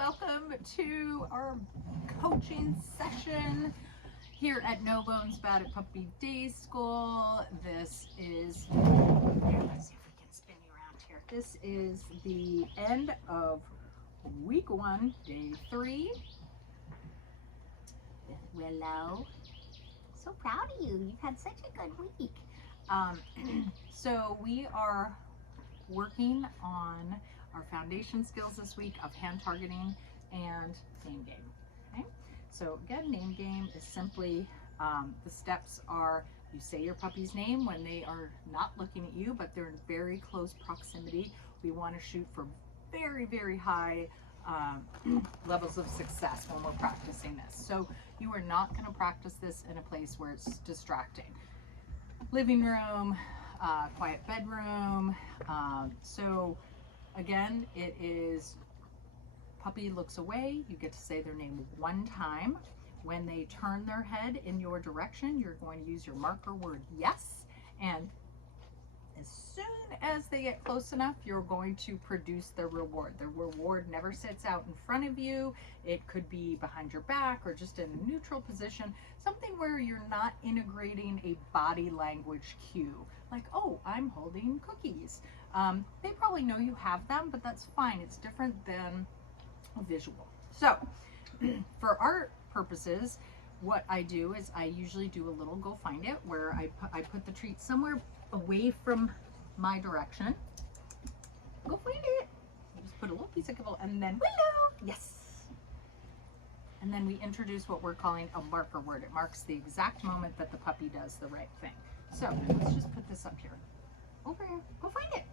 welcome to our coaching session here at No Bones Bad at Puppy Day School. This is, let's see if we can spin you around here. This is the end of week 1, day 3. With Willow. So proud of you. You've had such a good week. So we are working on our foundation skills this week of hand targeting and name game. Okay, so again, name game is simply the steps are you say your puppy's name when they are not looking at you, but they're in very close proximity. We want to shoot for very, very high levels of success when we're practicing this. So you are not going to practice this in a place where it's distracting. Living room, quiet bedroom. So again, it is puppy looks away. You get to say their name one time. When they turn their head in your direction, you're going to use your marker word yes. And as soon as they get close enough, you're going to produce the reward. The reward never sits out in front of you. It could be behind your back or just in a neutral position, something where you're not integrating a body language cue. Like, oh, I'm holding cookies. They probably know you have them, but that's fine. It's different than a visual. So for our purposes, what I do is I usually do a little go find it where I put the treat somewhere away from my direction. Go find it. I just put a little piece of kibble and then Willow. Yes. And then we introduce what we're calling a marker word. It marks the exact moment that the puppy does the right thing. So let's just put this up here. Over here. Go find it.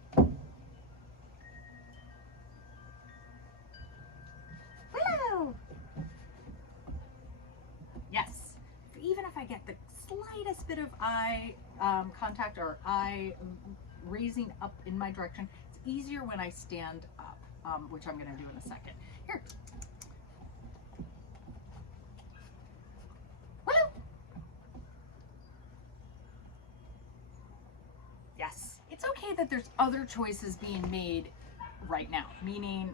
Willow. Yes. Even if I get the slightest bit of eye contact or eye raising up in my direction, it's easier when I stand up, which I'm going to do in a second. Here. Willow. Yes. It's okay that there's other choices being made right now, meaning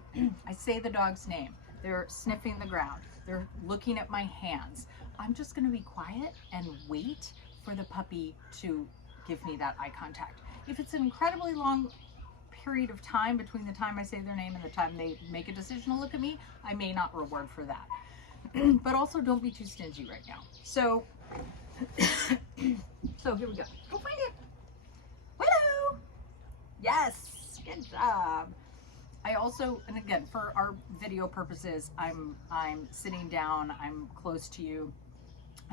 I say the dog's name. They're sniffing the ground. They're looking at my hands. I'm just going to be quiet and wait for the puppy to give me that eye contact. If it's an incredibly long period of time between the time I say their name and the time they make a decision to look at me, I may not reward for that. But also don't be too stingy right now. So, so here we go. Go find it. Willow. Yes, good job. I also, and again, for our video purposes, I'm sitting down, I'm close to you.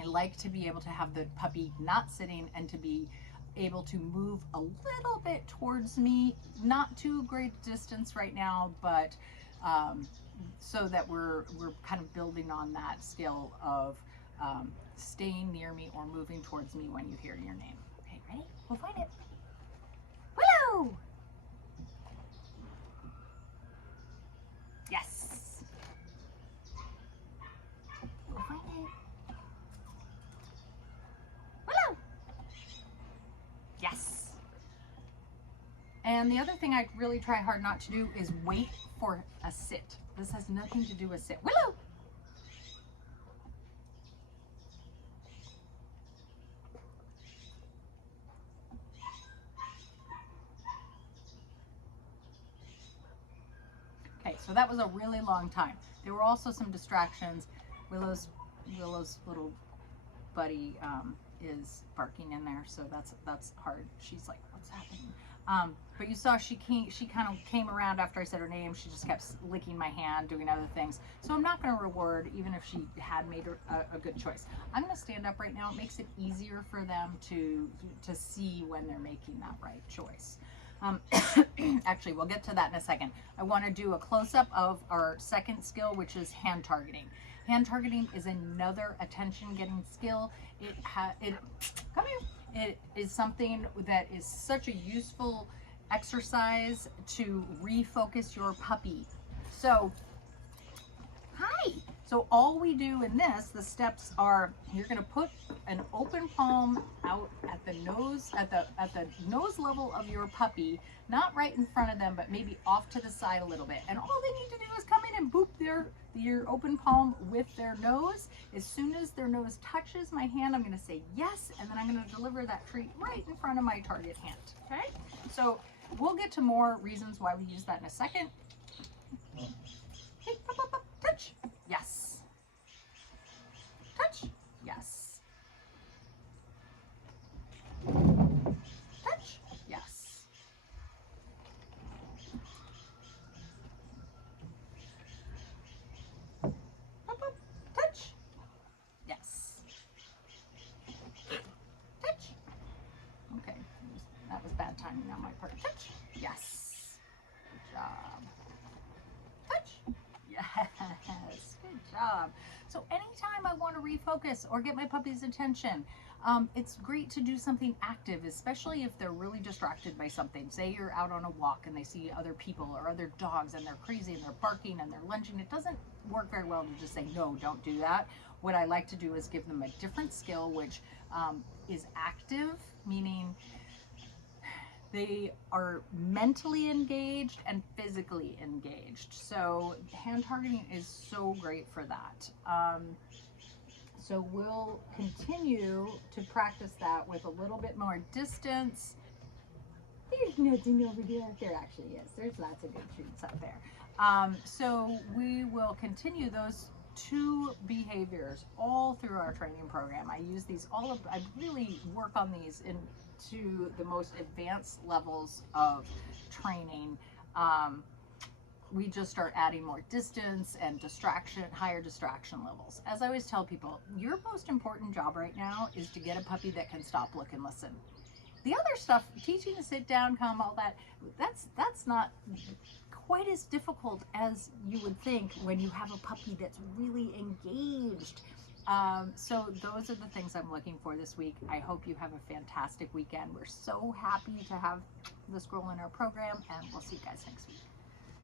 I like to be able to have the puppy not sitting and to be able to move a little bit towards me, not too great distance right now, but so that we're kind of building on that skill of staying near me or moving towards me when you hear your name. Okay, ready? We'll find it. Willow! Yes. We'll find it. Willow. Yes. And the other thing I really try hard not to do is wait for a sit. This has nothing to do with sit. Willow. Okay, so that was a really long time. There were also some distractions. Willow's little buddy is barking in there, so that's hard. She's like, what's happening? But you saw she kind of came around after I said her name. She just kept licking my hand, doing other things. So I'm not going to reward, even if she had made a good choice. I'm going to stand up right now. It makes it easier for them to see when they're making that right choice. Actually, we'll get to that in a second. I want to do a close-up of our second skill, which is hand targeting. Hand targeting is another attention-getting skill. Come here. It is something that is such a useful exercise to refocus your puppy. So, hi. So all we do in this, the steps are, you're going to put an open palm out at the nose, at the nose level of your puppy, not right in front of them, but maybe off to the side a little bit. And all they need to do is come in and boop your open palm with their nose. As soon as their nose touches my hand, I'm going to say yes, and then I'm going to deliver that treat right in front of my target hand. Okay? So we'll get to more reasons why we use that in a second. Hey, up, up, up, touch. Yes. Touch. Yes. Touch. Yes. Up, up, touch. Yes. Touch. Okay, that was bad timing on my part. Touch. Yes. Good job. Touch. Yes. Good job. So anytime I want to refocus or get my puppy's attention, it's great to do something active, especially if they're really distracted by something. Say you're out on a walk and they see other people or other dogs and they're crazy and they're barking and they're lunging. It doesn't work very well to just say, no, don't do that. What I like to do is give them a different skill, which is active, meaning they are mentally engaged and physically engaged. So hand targeting is so great for that. So we'll continue to practice that with a little bit more distance. There's nothing over there. There actually is. There's lots of good treats up there. So we will continue those two behaviors all through our training program. I use these I really work on these into the most advanced levels of training. We just start adding more distance and distraction, higher distraction levels. As I always tell people, your most important job right now is to get a puppy that can stop, look, and listen. The other stuff, teaching to sit down, come, all that, that's not quite as difficult as you would think when you have a puppy that's really engaged. So those are the things I'm looking for this week. I hope you have a fantastic weekend. We're so happy to have this girl in our program, and we'll see you guys next week.